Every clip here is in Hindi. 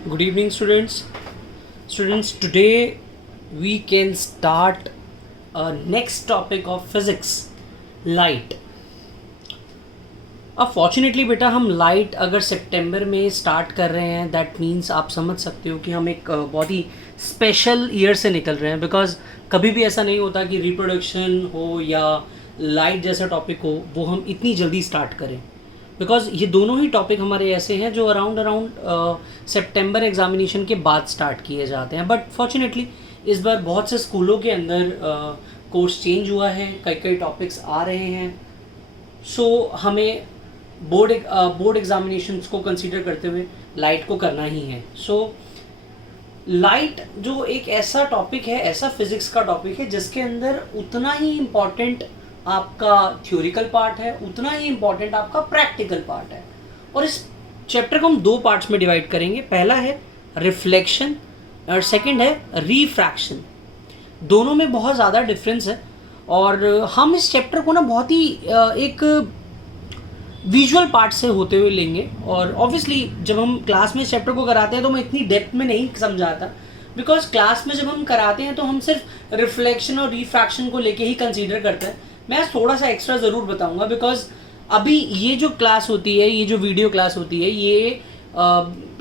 Good evening, students. Students, today we can start a next topic of physics, light. अब फॉर्चुनेटली बेटा हम लाइट अगर सितंबर में स्टार्ट कर रहे हैं, दैट मीन्स आप समझ सकते हो कि हम एक बहुत ही स्पेशल ईयर से निकल रहे हैं. बिकॉज कभी भी ऐसा नहीं होता कि रिप्रोडक्शन हो या लाइट जैसा टॉपिक हो वो हम इतनी जल्दी स्टार्ट करें. बिकॉज ये दोनों ही टॉपिक हमारे ऐसे हैं जो अराउंड सितंबर एग्जामिनेशन के बाद स्टार्ट किए जाते हैं. बट फॉर्चुनेटली इस बार बहुत से स्कूलों के अंदर कोर्स चेंज हुआ है, कई कई टॉपिक्स आ रहे हैं. सो हमें बोर्ड एग्जामिनेशंस को कंसीडर करते हुए लाइट को करना ही है. सो लाइट जो एक ऐसा टॉपिक है, ऐसा फिजिक्स का टॉपिक है जिसके अंदर उतना ही इम्पॉर्टेंट आपका थ्योरिकल पार्ट है, उतना ही इम्पॉर्टेंट आपका प्रैक्टिकल पार्ट है. और इस चैप्टर को हम दो पार्ट्स में डिवाइड करेंगे. पहला है रिफ्लेक्शन और सेकंड है रिफ्रैक्शन. दोनों में बहुत ज़्यादा डिफरेंस है और हम इस चैप्टर को ना बहुत ही एक विजुअल पार्ट से होते हुए लेंगे. और ऑब्वियसली जब हम क्लास में इस चैप्टर को कराते हैं तो मैं इतनी डेप्थ में नहीं समझाता, बिकॉज क्लास में जब हम कराते हैं तो हम सिर्फ रिफ्लेक्शन और रिफ्रैक्शन को लेके ही कंसीडर करते हैं. मैं थोड़ा सा एक्स्ट्रा ज़रूर बताऊंगा बिकॉज अभी ये जो क्लास होती है, ये जो वीडियो क्लास होती है, ये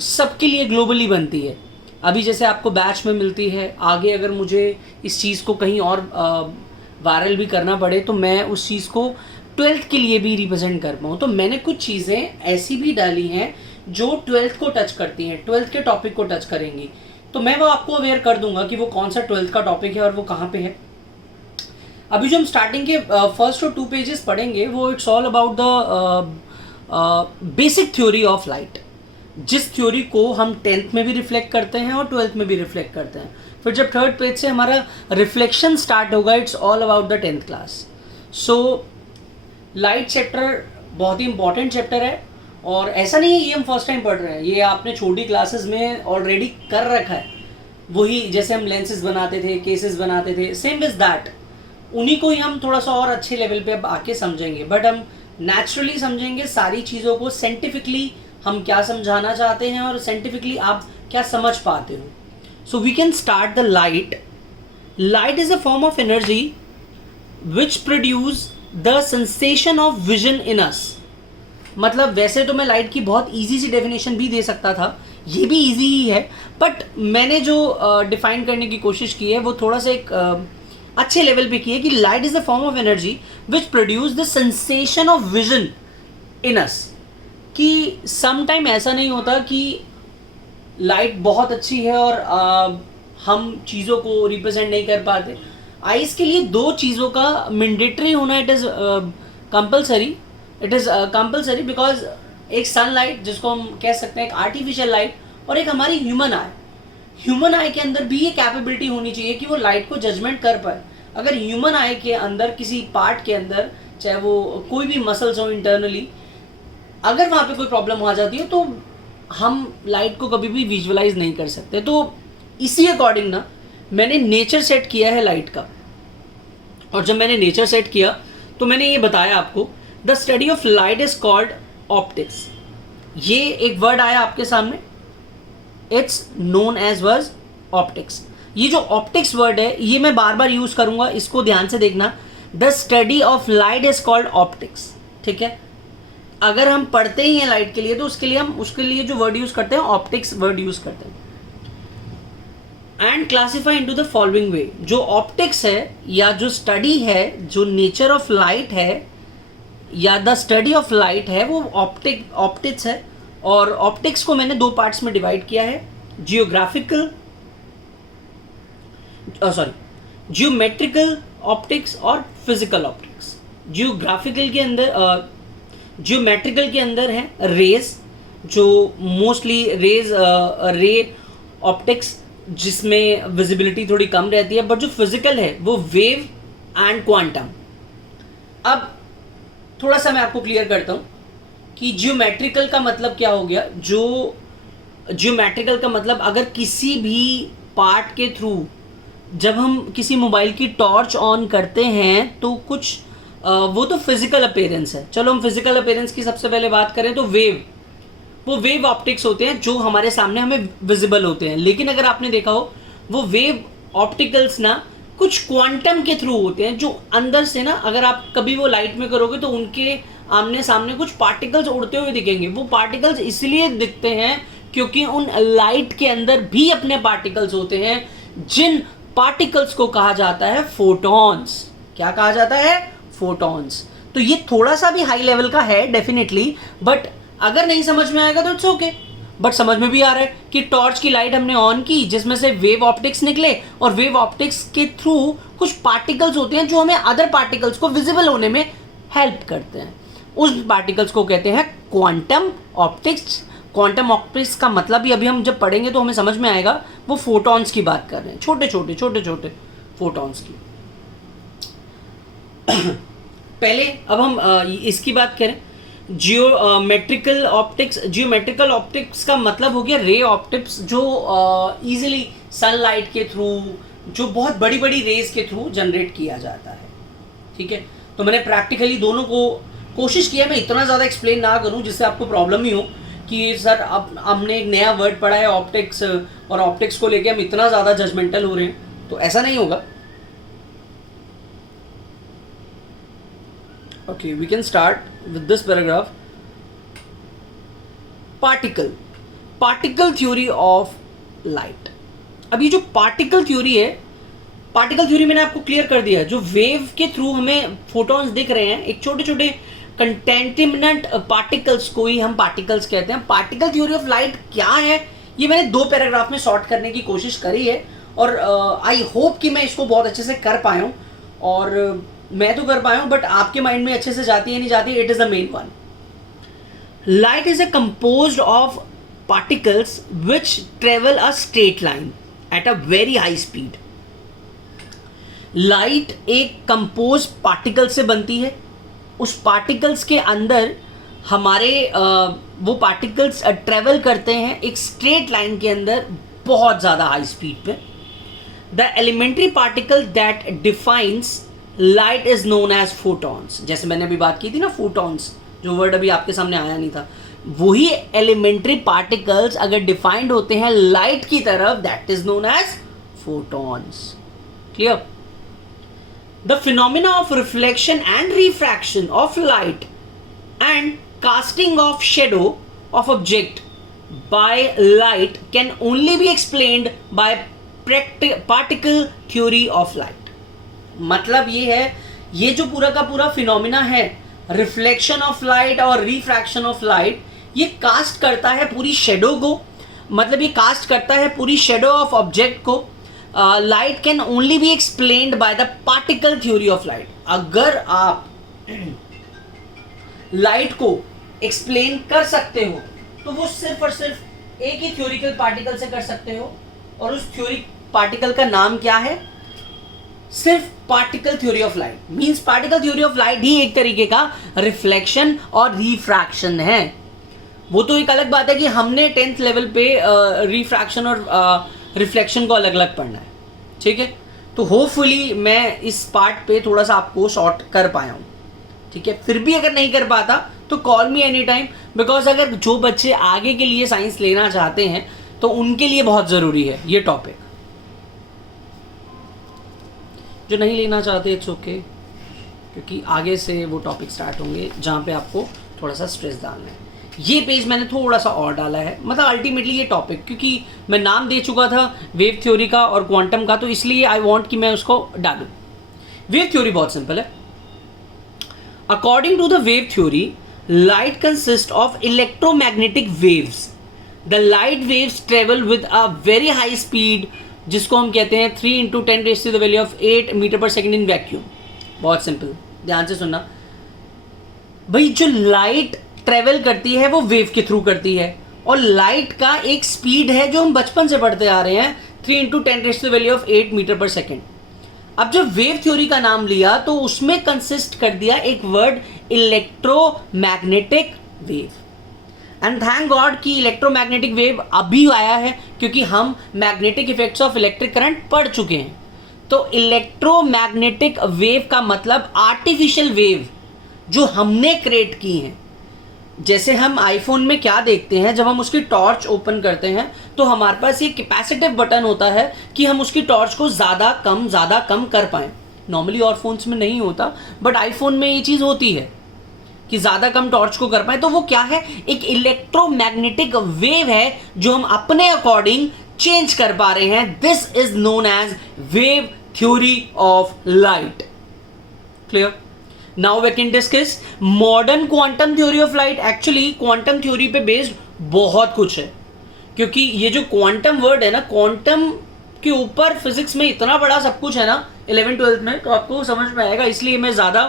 सबके लिए ग्लोबली बनती है. अभी जैसे आपको बैच में मिलती है, आगे अगर मुझे इस चीज़ को कहीं और वायरल भी करना पड़े तो मैं उस चीज़ को 12th के लिए भी रिप्रेजेंट कर पाऊँ. तो मैंने कुछ चीज़ें ऐसी भी डाली हैं जो 12th को टच करती हैं, 12th के टॉपिक को टच करेंगी. तो मैं वो आपको अवेयर कर दूंगा कि वो कौन सा 12th का टॉपिक है और वो कहाँ पे है. अभी जो हम स्टार्टिंग के फर्स्ट और 2 पेजेस पढ़ेंगे वो it's all about the basic theory of light, जिस थ्योरी को हम 10th में भी रिफ्लेक्ट करते हैं और 12th में भी रिफ्लेक्ट करते हैं. फिर जब 3rd पेज से हमारा रिफ्लेक्शन स्टार्ट होगा, it's all about the 10th class. So light chapter बहुत ही इंपॉर्टेंट चैप्टर है और ऐसा नहीं है ये हम फर्स्ट टाइम पढ़ रहे हैं, ये आपने छोटी क्लासेस में ऑलरेडी कर रखा है. वही जैसे हम लेंसेज बनाते थे, केसेस बनाते थे, सेम इज दैट. उन्हीं को ही हम थोड़ा सा और अच्छे लेवल पे अब आके समझेंगे. बट हम नेचुरली समझेंगे सारी चीज़ों को, साइंटिफिकली हम क्या समझाना चाहते हैं और साइंटिफिकली आप क्या समझ पाते हो. So we can start the light. Light is a form of energy which produce the sensation of vision in us. मतलब वैसे तो मैं लाइट की बहुत इजी सी डेफिनेशन भी दे सकता था, ये भी इजी ही है, बट मैंने जो डिफाइन करने की कोशिश की है वो थोड़ा सा एक अच्छे लेवल पे की है कि light is the form of energy which produce the sensation of vision in us. कि सम टाइम ऐसा नहीं होता कि लाइट बहुत अच्छी है और हम चीज़ों को रिप्रेजेंट नहीं कर पाते. आइज़ के लिए दो चीज़ों का मैंडेटरी होना it is compulsory. It is compulsory because एक सनलाइट जिसको हम कह सकते हैं एक आर्टिफिशियल लाइट और एक हमारी ह्यूमन आई. ह्यूमन आई के अंदर भी ये कैपेबिलिटी होनी चाहिए कि वो लाइट को जजमेंट कर पाए. अगर ह्यूमन आई के अंदर किसी पार्ट के अंदर, चाहे वो कोई भी मसल्स हो इंटरनली, अगर वहाँ पे कोई प्रॉब्लम आ जाती है तो हम लाइट को कभी भी विजुअलाइज नहीं कर सकते. तो इसी अकॉर्डिंग ना मैंने नेचर सेट किया है लाइट का. और जब मैंने नेचर सेट किया तो मैंने ये बताया आपको, the study of light is called optics. ये एक वर्ड आया आपके सामने, it's known as word optics. ये जो ऑप्टिक्स वर्ड है ये मैं बार बार यूज करूंगा, इसको ध्यान से देखना. The study of light is called optics. ठीक है, अगर हम पढ़ते ही हैं लाइट के लिए तो उसके लिए जो वर्ड यूज करते हैं ऑप्टिक्स वर्ड यूज करते हैं. And classify into the following वे. जो ऑप्टिक्स है या जो स्टडी है, जो नेचर ऑफ लाइट है या द स्टडी ऑफ लाइट है, वो ऑप्टिक्स है. और ऑप्टिक्स को मैंने दो पार्ट्स में डिवाइड किया है, जियोमेट्रिकल ऑप्टिक्स और फिजिकल ऑप्टिक्स. जियोमेट्रिकल के अंदर है रेज, जो मोस्टली रे ऑप्टिक्स जिसमें विजिबिलिटी थोड़ी कम रहती है. बट जो फिजिकल है वो वेव एंड क्वांटम. अब थोड़ा सा मैं आपको क्लियर करता हूँ कि जियोमेट्रिकल का मतलब क्या हो गया. जो जियोमेट्रिकल का मतलब अगर किसी भी पार्ट के थ्रू जब हम किसी मोबाइल की टॉर्च ऑन करते हैं तो कुछ वो तो फिजिकल अपीयरेंस है. चलो हम फिजिकल अपीयरेंस की सबसे पहले बात करें तो वेव वो वेव ऑप्टिक्स होते हैं जो हमारे सामने हमें विजिबल होते हैं। लेकिन अगर आपने देखा हो, वो वेव ऑप्टिकल्स ना कुछ क्वांटम के थ्रू होते हैं, जो अंदर से ना अगर आप कभी वो लाइट में करोगे तो उनके आमने सामने कुछ पार्टिकल्स उड़ते हुए दिखेंगे। वो पार्टिकल्स इसलिए दिखते हैं क्योंकि उन लाइट के अंदर भी अपने पार्टिकल्स होते हैं, जिन पार्टिकल्स को कहा जाता है फोटॉन्स। क्या कहा जाता है? फोटॉन्स। तो ये थोड़ा सा भी हाई लेवल का है डेफिनेटली, बट अगर नहीं समझ में आएगा तो इट्स ओके। बट समझ में भी आ रहा है कि टॉर्च की लाइट हमने ऑन की जिसमें से वेव ऑप्टिक्स निकले, और वेव ऑप्टिक्स के थ्रू कुछ पार्टिकल्स होते हैं जो हमें अदर पार्टिकल्स को विजिबल होने में हेल्प करते हैं। उस पार्टिकल्स को कहते हैं क्वांटम ऑप्टिक्स। क्वांटम ऑप्टिक्स का मतलब ही अभी हम जब पढ़ेंगे तो हमें समझ में आएगा। वो फोटॉन्स की बात कर रहे हैं, छोटे छोटे फोटॉन्स की। पहले अब हम इसकी बात करें, जियोमेट्रिकल ऑप्टिक्स का मतलब हो गया रे ऑप्टिक्स, जो इजीली सनलाइट के थ्रू, जो बहुत बड़ी बड़ी रेज के थ्रू जनरेट किया जाता है। ठीक है, तो मैंने प्रैक्टिकली दोनों को कोशिश किया, मैं इतना ज़्यादा एक्सप्लेन ना करूं जिससे आपको प्रॉब्लम ही हो कि सर अब हमने एक नया वर्ड पढ़ा है ऑप्टिक्स, और ऑप्टिक्स को लेके हम इतना ज़्यादा जजमेंटल हो रहे हैं, तो ऐसा नहीं होगा। Okay, we can start with this paragraph. Particle theory of light. अब ये जो पार्टिकल थ्योरी है, पार्टिकल थ्योरी मैंने आपको क्लियर कर दिया है। जो वेव के थ्रू हमें फोटॉन्स दिख रहे हैं, एक छोटे छोटे कंटेंटिमिनेंट पार्टिकल्स को ही हम पार्टिकल्स कहते हैं। पार्टिकल थ्योरी ऑफ लाइट क्या है, ये मैंने 2 पैराग्राफ में शॉर्ट करने की कोशिश करी है, और आई होप कि मैं इसको बहुत अच्छे से कर पाया हूँ। और मैं तो कर पाया हूं, बट आपके माइंड में अच्छे से जाती है नहीं जाती, it is the main one. Light is a composed of particles which travel a straight line at a very high speed. Light एक कंपोज पार्टिकल से बनती है। उस पार्टिकल्स के अंदर हमारे वो पार्टिकल्स ट्रेवल करते हैं एक स्ट्रेट लाइन के अंदर बहुत ज़्यादा हाई स्पीड पे। The elementary particle that defines light is known as photons. जैसे मैंने अभी बात की थी ना, फोटॉन्स, जो वर्ड अभी आपके सामने आया नहीं था, वही एलिमेंट्री पार्टिकल्स अगर डिफाइंड होते हैं लाइट की तरफ, that is known as photons. Clear? The phenomena of reflection and refraction of light and casting of shadow of object by light can only be explained by particle theory of light. मतलब ये है, ये जो पूरा का पूरा फिनोमिना है, रिफ्लेक्शन ऑफ लाइट और रिफ्रैक्शन ऑफ लाइट, ये कास्ट करता है पूरी शेडो को, मतलब ये कास्ट करता है पूरी शेडो ऑफ ऑब्जेक्ट को। Light can only be explained by the particle theory of light. अगर आप लाइट को एक्सप्लेन कर सकते हो तो वो सिर्फ और सिर्फ एक ही थ्योरिकल पार्टिकल से कर सकते हो, और उस थ्योरी पार्टिकल का नाम क्या है? सिर्फ particle theory of light. Means particle theory of light ही एक तरीके का रिफ्लेक्शन और रिफ्रैक्शन है। वो तो एक अलग बात है कि हमने 10th लेवल पे रिफ्रैक्शन और रिफ्लेक्शन को अलग अलग पढ़ना है। ठीक है, तो होपफुली मैं इस पार्ट पे थोड़ा सा आपको शॉर्ट कर पाया हूँ। ठीक है, फिर भी अगर नहीं कर पाता तो call me any time, because अगर जो बच्चे आगे के लिए साइंस लेना चाहते हैं तो उनके लिए बहुत ज़रूरी है ये टॉपिक। जो नहीं लेना चाहते इट्स ओके, क्योंकि आगे से वो टॉपिक स्टार्ट होंगे जहाँ पे आपको थोड़ा सा स्ट्रेस डालना है। ये पेज मैंने थोड़ा सा और डाला है, मतलब अल्टीमेटली ये टॉपिक, क्योंकि मैं नाम दे चुका था वेव थ्योरी का और क्वांटम का, तो इसलिए आई वांट कि मैं उसको डालूं। वेव थ्योरी बहुत सिंपल है। According to the wave theory, light consist of electromagnetic waves. The light waves travel with a very high speed, जिसको हम कहते हैं 3 × 10⁸ metre per second in vacuum. बहुत सिंपल, ध्यान से सुनना भाई। जो लाइट ट्रेवल करती है वो वेव के थ्रू करती है, और लाइट का एक स्पीड है जो हम बचपन से पढ़ते आ रहे हैं, 3 × 10⁸ मीटर पर सेकेंड। अब जब वेव थ्योरी का नाम लिया तो उसमें कंसिस्ट कर दिया एक word, electromagnetic wave. And thank God कि इलेक्ट्रोमैग्नेटिक वेव अभी आया है, क्योंकि हम magnetic effects of electric current पढ़ चुके हैं। तो इलेक्ट्रोमैग्नेटिक वेव का मतलब आर्टिफिशियल वेव जो हमने क्रिएट की हैं। जैसे हम आईफोन में क्या देखते हैं, जब हम उसकी टॉर्च ओपन करते हैं तो हमारे पास ये कैपेसिटिव बटन होता है कि हम उसकी टॉर्च को ज़्यादा कम कर पाएँ। नॉर्मली और फोन्स में नहीं होता, बट आईफोन में ये चीज़ होती है कि ज़्यादा कम टॉर्च को कर पाए। तो वो क्या है, एक इलेक्ट्रोमैग्नेटिक वेव है जो हम अपने अकॉर्डिंग चेंज कर पा रहे हैं। This is known as wave theory of light. Clear? Now we can discuss modern quantum theory of light. Actually quantum theory पे बेस्ड बहुत कुछ है, क्योंकि ये जो क्वांटम वर्ड है ना, क्वांटम के ऊपर फिजिक्स में इतना बड़ा सब कुछ है ना 11th-12th में, तो आपको समझ में आएगा, इसलिए मैं ज़्यादा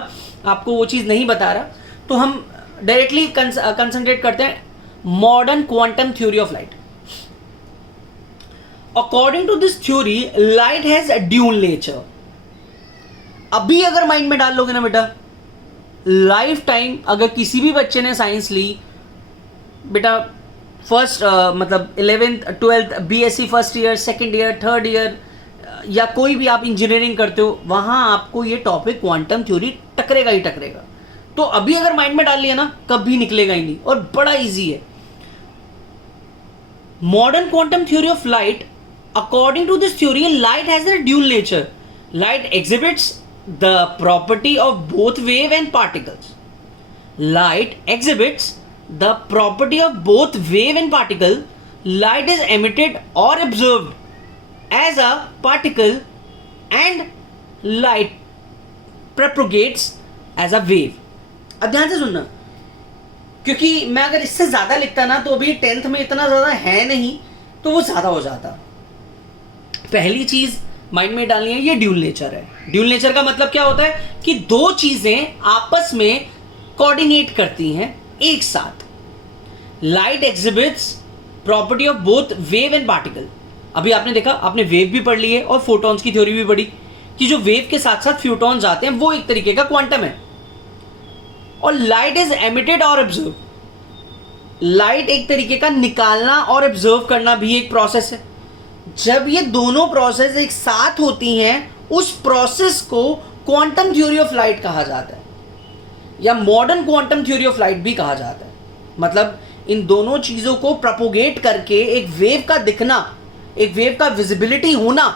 आपको वो चीज़ नहीं बता रहा। तो हम डायरेक्टली कंसंट्रेट करते हैं modern quantum theory of light. According to this theory light has a dual nature. अभी अगर माइंड में डाल लोगे ना बेटा, लाइफ टाइम अगर किसी भी बच्चे ने साइंस ली, बेटा फर्स्ट मतलब 11th-12th BSc first year, second year, third year, या कोई भी आप इंजीनियरिंग करते हो, वहां आपको ये टॉपिक क्वांटम थ्योरी टकरेगा ही टकरेगा। तो अभी अगर माइंड में डाल लिया ना, कभी निकलेगा ही नहीं, और बड़ा इजी है। Modern quantum theory of light, according to this theory light has a dual nature. Light exhibits the property of both wave and particles. Light exhibits the property of both wave and particle. Light is emitted और observed as a particle and light propagates as a wave. अब ध्यान से सुनना, क्योंकि मैं अगर इससे ज्यादा लिखता ना, तो अभी 10th में इतना ज्यादा है नहीं, तो वो ज्यादा हो जाता। पहली चीज माइंड में डालनी है, ये ड्यूल नेचर है। ड्यूल नेचर का मतलब क्या होता है कि दो चीजें आपस में कोऑर्डिनेट करती हैं एक साथ। Light exhibits property of both wave and particle. अभी आपने देखा, आपने वेव भी पढ़ ली है और फोटॉन्स की थ्योरी भी पढ़ी, कि जो वेव के साथ साथ फ्यूटॉन्स आते हैं, वो एक तरीके का क्वांटम है। और लाइट इज एमिटेड और ऑब्जर्व। लाइट एक तरीके का निकालना और ऑब्जर्व करना भी एक प्रोसेस है। जब ये दोनों प्रोसेस एक साथ होती हैं, उस प्रोसेस को क्वांटम थ्योरी ऑफ लाइट कहा जाता है, या modern quantum theory of light भी कहा जाता है। मतलब इन दोनों चीजों को प्रोपोगेट करके एक वेव का दिखना, एक वेव का विजिबिलिटी होना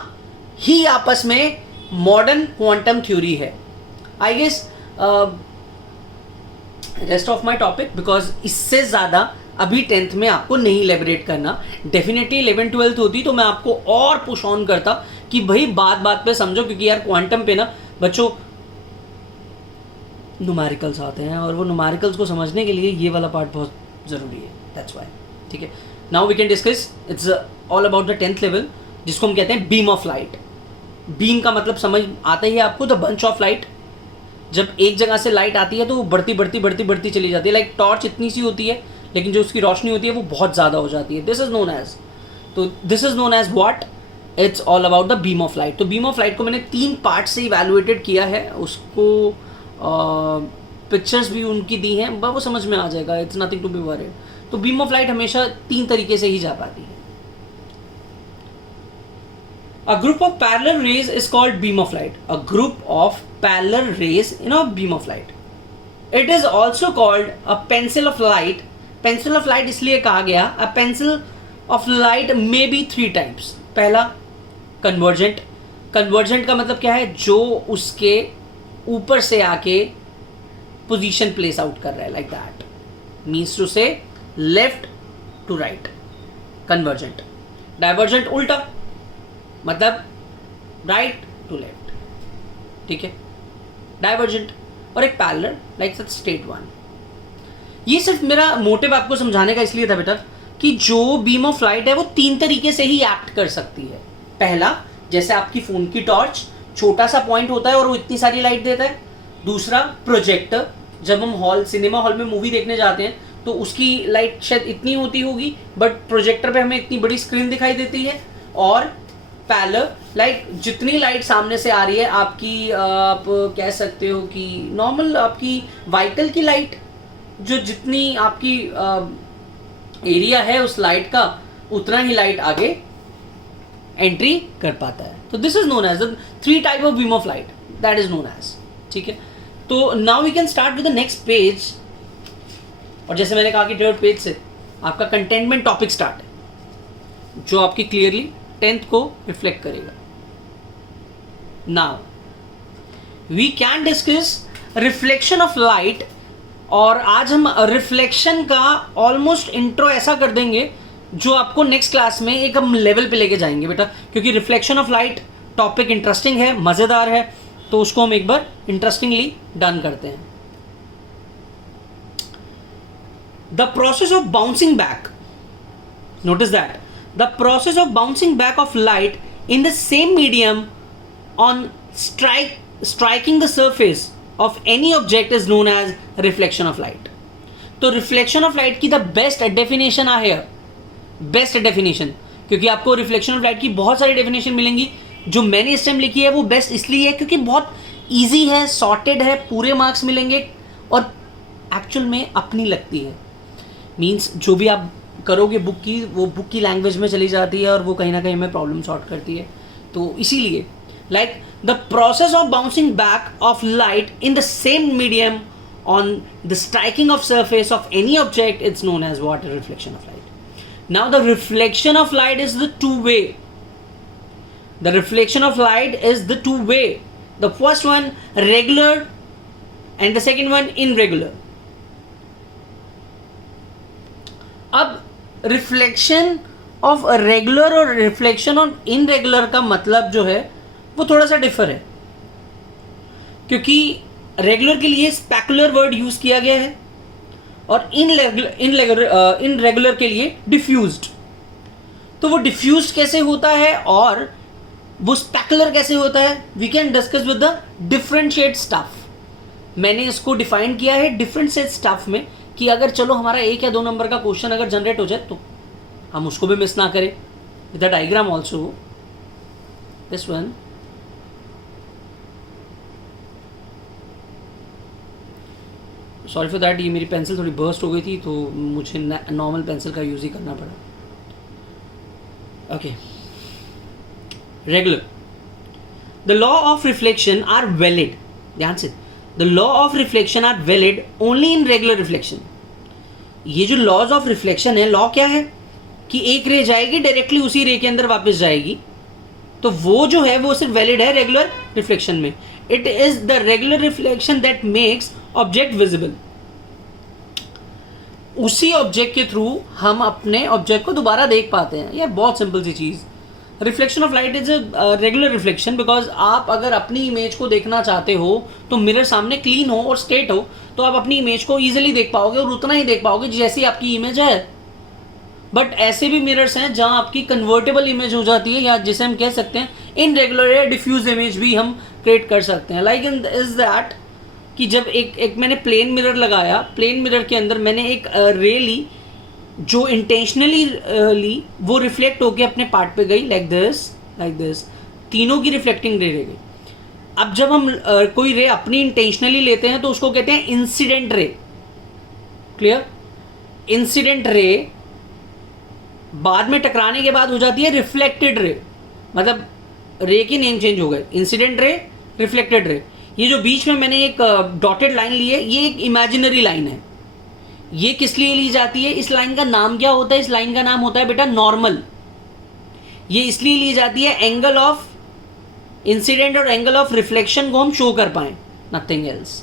ही आपस में मॉडर्न क्वांटम थ्योरी है। I guess rest of my topic, because इससे ज़्यादा अभी 10th में आपको नहीं इलेबरेट करना। डेफिनेटली 11th-12th होती तो मैं आपको और पुश ऑन करता कि भाई बात बात पे समझो, क्योंकि यार क्वांटम पे ना बच्चों न्यूमेरिकल्स आते हैं, और वो न्यूमेरिकल्स को समझने के लिए ये वाला पार्ट बहुत ज़रूरी है। That's why. ठीक है, now we can discuss, it's all about the 10th level, जिसको हम कहते हैं बीम ऑफ लाइट। बीम का मतलब समझ आता ही है आपको, द बंच ऑफ लाइट। जब एक जगह से लाइट आती है तो वो बढ़ती चली जाती है। लाइक टॉर्च इतनी सी होती है, लेकिन जो उसकी रोशनी होती है वो बहुत ज़्यादा हो जाती है। This is known as what? It's all about the beam of light. तो बीम ऑफ लाइट को मैंने 3 पार्ट से इवैल्यूएटेड किया है, उसको पिक्चर्स भी उनकी दी हैं, वो समझ में आ जाएगा। It's nothing to be worried. तो बीम ऑफ लाइट हमेशा 3 तरीके से ही जा पाती है। A group of parallel rays is called beam of light. A group of parallel rays in a beam of light. It is also called a pencil of light. Pencil of light इसलिए कहा गया, a pencil of light may be 3 types. पहला convergent. Convergent का मतलब क्या है? जो उसके ऊपर से आके position place out कर रहा है, like that. Means to say left to right. Convergent. Divergent उल्टा, मतलब राइट टू लेफ्ट। ठीक है, डाइवर्जेंट। और एक parallel, like such straight one. ये सिर्फ मेरा मोटिव आपको समझाने का इसलिए था बेटा कि जो बीम ऑफ लाइट है वो 3 तरीके से ही एक्ट कर सकती है। पहला, जैसे आपकी फोन की टॉर्च, छोटा सा पॉइंट होता है और वो इतनी सारी लाइट देता है। दूसरा, प्रोजेक्टर, जब हम सिनेमा हॉल में मूवी देखने जाते हैं तो उसकी लाइट शायद इतनी होती होगी, बट प्रोजेक्टर पे हमें इतनी बड़ी स्क्रीन दिखाई देती है। और पैरेलल, लाइक जितनी लाइट सामने से आ रही है आपकी, आप कह सकते हो कि नॉर्मल आपकी व्हीकल की लाइट, जो जितनी आपकी एरिया है उस लाइट का, उतना ही लाइट आगे एंट्री कर पाता है। तो this is known as the 3 type of beam of light, that is known as. ठीक है, तो now we can start with the next page, और जैसे मैंने कहा कि 3rd पेज से आपका कंटेंटमेंट टॉपिक स्टार्ट है जो आपकी क्लियरली 10th को रिफ्लेक्ट करेगा. Now we can discuss reflection of light. और आज हम रिफ्लेक्शन का ऑलमोस्ट इंट्रो ऐसा कर देंगे जो आपको नेक्स्ट क्लास में एक हम लेवल पे लेके जाएंगे बेटा, क्योंकि reflection of light topic interesting है, मज़ेदार है, तो उसको हम एक बार इंटरेस्टिंगली डन करते हैं. The process of bouncing back, notice that the process of bouncing back of light in the same medium on striking the surface of any object is known as reflection of light. तो रिफ्लेक्शन ऑफ लाइट की द बेस्ट डेफिनेशन है, बेस्ट डेफिनेशन, क्योंकि आपको रिफ्लेक्शन ऑफ लाइट की बहुत सारी डेफिनेशन मिलेंगी. जो मैंने इस टाइम लिखी है वो बेस्ट इसलिए है क्योंकि बहुत इजी है, सॉर्टेड है, पूरे मार्क्स मिलेंगे और एक्चुअल में अपनी लगती है. मीन्स जो भी आप करोगे बुक की, वो बुक की लैंग्वेज में चली जाती है और वो कहीं ना कहीं में प्रॉब्लम सॉल्व करती है. तो इसीलिए like the process of bouncing back of light in the same medium on the striking of surface of any object, it's known as what? A reflection of light. Now the reflection of light is the two-way. The reflection of light is the two-way. The first one regular and the second one irregular. अब reflection of a regular और reflection of irregular का मतलब जो है वो थोड़ा सा डिफर है, क्योंकि रेगुलर के लिए स्पेकुलर वर्ड यूज किया गया है और इनरेगुलर के लिए डिफ्यूज्ड. तो वो डिफ्यूज्ड कैसे होता है और वो स्पेकुलर कैसे होता है, we can discuss with the differentiate stuff. मैंने इसको डिफाइन किया है डिफरेंशिएट स्टफ में कि अगर चलो हमारा 1 या 2 नंबर का क्वेश्चन अगर जनरेट हो जाए तो हम उसको भी मिस ना करें. With the diagram also, this one, sorry for that, ये मेरी पेंसिल थोड़ी बर्स्ट हो गई थी तो मुझे नॉर्मल पेंसिल का यूज़ ही करना पड़ा. Okay, regular. The law of reflection are valid, ध्यान से, the law of reflection are valid only in regular reflection. ये जो लॉज ऑफ रिफ्लेक्शन है, लॉ क्या है कि एक रे जाएगी डायरेक्टली उसी रे के अंदर वापस जाएगी, तो वो जो है वो सिर्फ वैलिड है रेगुलर रिफ्लेक्शन में. It is the regular reflection that makes object visible. उसी ऑब्जेक्ट के थ्रू हम अपने ऑब्जेक्ट को दोबारा देख पाते हैं. यार बहुत सिंपल सी चीज़. Reflection of light is a regular reflection because आप अगर अपनी इमेज को देखना चाहते हो तो मिरर सामने क्लीन हो और स्ट्रेट हो तो आप अपनी इमेज को ईजिली देख पाओगे और उतना ही देख पाओगे जैसी आपकी इमेज है. बट ऐसे भी मिरर्स हैं जहां आपकी कन्वर्टेबल इमेज हो जाती है, या जिसे हम कह सकते हैं इनरेगुलर या डिफ्यूज इमेज भी हम क्रिएट कर सकते हैं. लाइक इन इज दैट कि जब एक मैंने प्लेन मिरर लगाया, प्लेन मिरर के अंदर मैंने एक रे ली जो इंटेंशनली ली, वो रिफ्लेक्ट होके अपने पार्ट पे गई लाइक दिस, तीनों की रिफ्लेक्टिंग रे रह गई. अब जब हम कोई रे अपनी इंटेंशनली लेते हैं तो उसको कहते हैं incident ray. Clear? Incident ray बाद में टकराने के बाद हो जाती है रिफ्लेक्टेड रे. मतलब रे के नेम चेंज हो गए, इंसिडेंट रे, रिफ्लेक्टेड रे. ये जो बीच में मैंने एक डॉटेड लाइन ली है, ये एक इमेजिनरी लाइन है. ये किस लिए ली जाती है? इस लाइन का नाम क्या होता है? इस लाइन का नाम होता है बेटा नॉर्मल. ये इसलिए ली जाती है एंगल ऑफ इंसिडेंट और एंगल ऑफ रिफ्लेक्शन को हम शो कर पाए, नथिंग एल्स.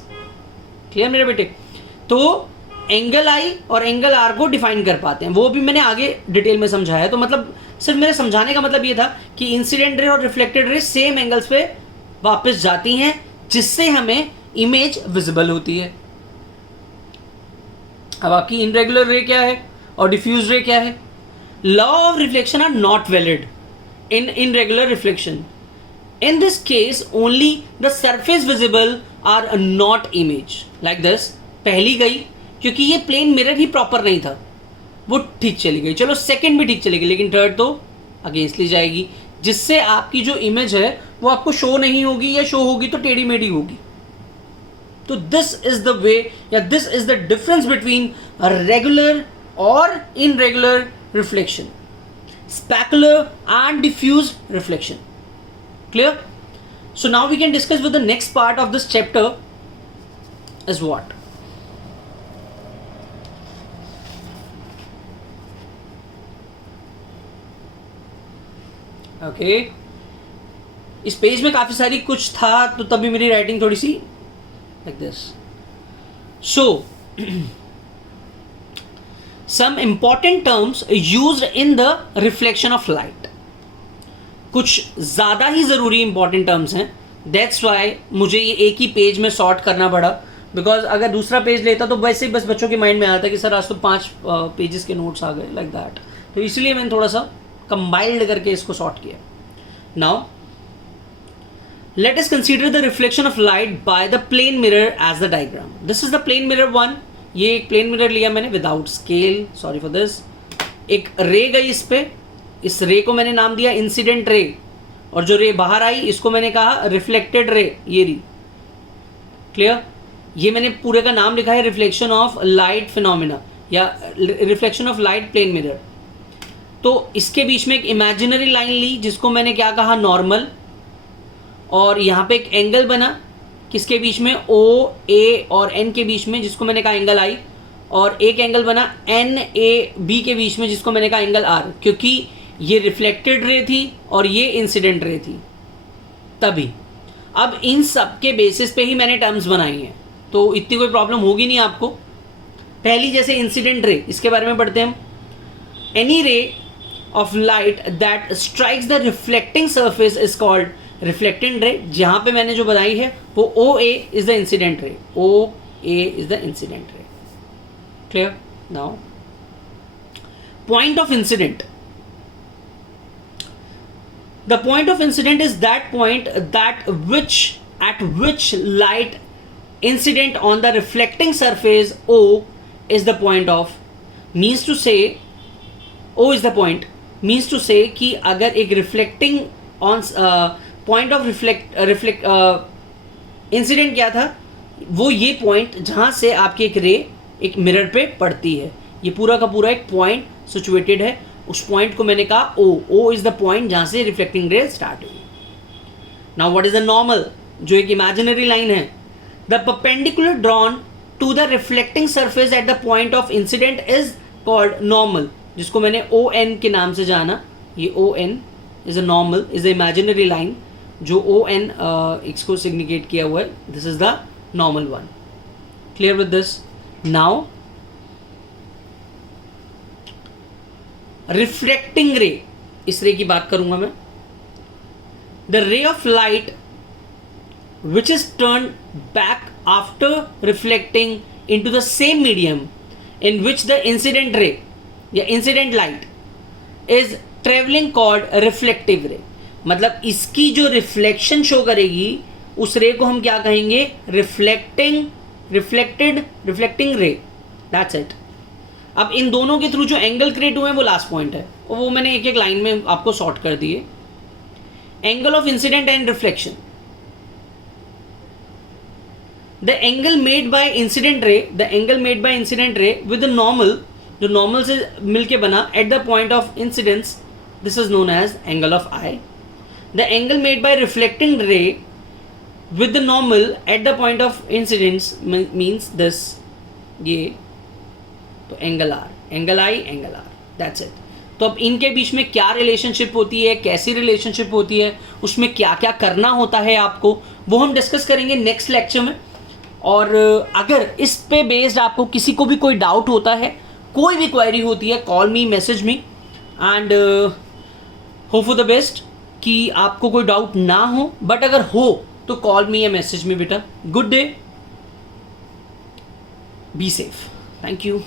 क्लियर मेरे बेटे? तो एंगल आई और एंगल आर को डिफाइन कर पाते हैं, वो भी मैंने आगे डिटेल में समझाया. तो मतलब सिर्फ मेरे समझाने का मतलब ये था कि इंसिडेंट रे और रिफ्लेक्टेड रे सेम एंगल्स पे वापस जाती हैं जिससे हमें इमेज विजिबल होती है. अब आपकी इनरेगुलर रे क्या है और डिफ्यूज रे क्या है? Law of reflection are not valid in irregular reflection. In this case, only the surface visible are not image. Like this. पहली गई क्योंकि ये प्लेन मिरर ही प्रॉपर नहीं था, वो ठीक चली गई. चलो सेकंड भी ठीक चलेगी, लेकिन थर्ड तो अगेंस्ट ली जाएगी, जिससे आपकी जो इमेज है वो आपको शो नहीं होगी, या शो होगी तो टेढ़ी मेढ़ी होगी. तो दिस इज द वे, या this is the difference between regular और irregular reflection, specular and diffuse reflection. Clear? So now we can discuss with the next part of this chapter is what? Okay इस पेज में काफ़ी सारी कुछ था, तो तभी मेरी राइटिंग थोड़ी सी like this. So some important terms used in the reflection of light. कुछ ज़्यादा ही ज़रूरी इंपॉर्टेंट टर्म्स हैं. दैट्स वाई मुझे ये एक ही पेज में सॉर्ट करना पड़ा, बिकॉज अगर दूसरा पेज लेता तो वैसे ही बस बच्चों के माइंड में आता कि सर आज तो 5 पेजेस के नोट्स आ गए लाइक दैट. तो इसलिए मैंने थोड़ा सा कंबाइल्ड करके इसको सॉर्ट किया. Now let us consider the reflection of light by the plane mirror as the diagram. This is the plane mirror one. ये एक plane mirror लिया मैंने without scale, sorry for this. एक रे गई इस पे, इस रे को मैंने नाम दिया इंसिडेंट रे, और जो रे बाहर आई इसको मैंने कहा रिफ्लेक्टेड रे. ये री क्लियर. ये मैंने पूरे का नाम लिखा है रिफ्लेक्शन ऑफ लाइट फिनोमिना या reflection of light plane mirror. तो इसके बीच में एक इमेजिनरी लाइन ली जिसको मैंने क्या कहा नॉर्मल, और यहाँ पे एक एंगल बना किसके बीच में ओ ए और एन के बीच में जिसको मैंने कहा एंगल आई, और एक एंगल बना एन ए बी के बीच में जिसको मैंने कहा एंगल आर, क्योंकि ये रिफ्लेक्टेड रे थी और ये इंसिडेंट रे थी. तभी अब इन सब के बेसिस पे ही मैंने टर्म्स बनाई हैं, तो इतनी कोई प्रॉब्लम होगी नहीं आपको. पहली जैसे इंसिडेंट रे, इसके बारे में पढ़ते हैं हम. Any ray of light that strikes the reflecting surface is called reflected ray. जहां पे मैंने जो बनाई है वो O A is the incident ray. O A is the incident ray. Clear. Now point of incident. The point of incident is that point that at which light incident on the reflecting surface O is the point of, means to say O is the point, means to say कि अगर एक reflecting on point of reflect incident क्या था, वो ये पॉइंट जहाँ से आपकी एक रे एक मिरर पे पड़ती है. ये पूरा का पूरा एक पॉइंट सिचुएटेड है. उस पॉइंट को मैंने कहा ओ इज द पॉइंट जहाँ से रिफ्लेक्टिंग रे स्टार्ट हुई. Now what is the normal, जो एक इमेजिनरी लाइन है. The perpendicular drawn to the reflecting surface at the point of incident is called normal, जिसको मैंने ओ एन के नाम से जाना. ये O N is a normal, is a imaginary line जो ओ एन इसको सिग्निफिकेट किया हुआ है. This is the normal one. Clear with this. Now reflecting ray, इस रे की बात करूंगा मैं. The ray of light which is turn back after reflecting into the same medium in which the incident ray या incident light is travelling called reflective ray. मतलब इसकी जो रिफ्लेक्शन शो करेगी उस रे को हम क्या कहेंगे, रिफ्लेक्टिंग रे. That's it. अब इन दोनों के थ्रू जो एंगल क्रिएट हुए हैं वो लास्ट पॉइंट है, और वो मैंने एक एक लाइन में आपको सॉर्ट कर दिए. Angle of incident and reflection. The angle made by incident ray with the normal, जो नॉर्मल से मिलके बना at the point of incidence, this is known as angle of I. The angle made by reflecting ray with the normal at the point of incidence means this, ये तो angle R, angle I, angle R. That's it. तो अब इनके बीच में क्या रिलेशनशिप होती है, कैसी रिलेशनशिप होती है, उसमें क्या क्या करना होता है आपको, वो हम डिस्कस करेंगे नेक्स्ट लेक्चर में. और अगर इस पे बेस्ड आपको किसी को भी कोई डाउट होता है, कोई भी क्वेरी होती है, call me, message me, and hope for the best कि आपको कोई डाउट ना हो. बट अगर हो तो कॉल मी या मैसेज मी बेटा. Good day, be safe. Thank you.